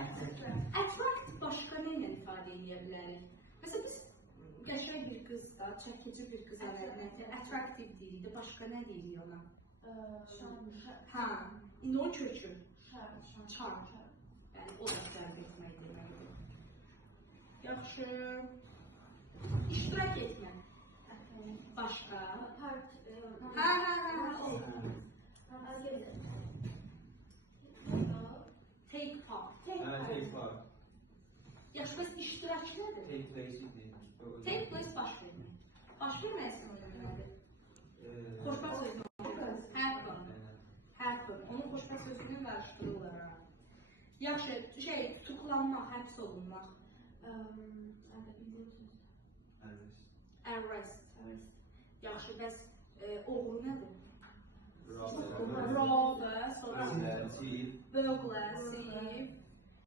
Attract başqa nə ilə ifadə edə bilərik? Məsələn, biz qəşəng bir qız da, çəkici bir qız attractive deyirik də, başqa nə deyirik ona? Hə, indi o kökü. Charm. Yəni, o da cəlb etmək deməkdir. Yaxşı. İştirak etmək. Başqa. Hə. Take part. Take part. Yaxşı, bəs iştirak nədir? Take place idi. Take place baş vermək. Baş verməksin o deməkdir. Xoşbəxt sözünü happen. Onun xoşbəxt sözünü qarışdırırlar. Yaxşı, tutuklanmaq, həbs olunmaq. Arrest. Yaxşı, bəs oğru nədir? Robber, sonra burglary,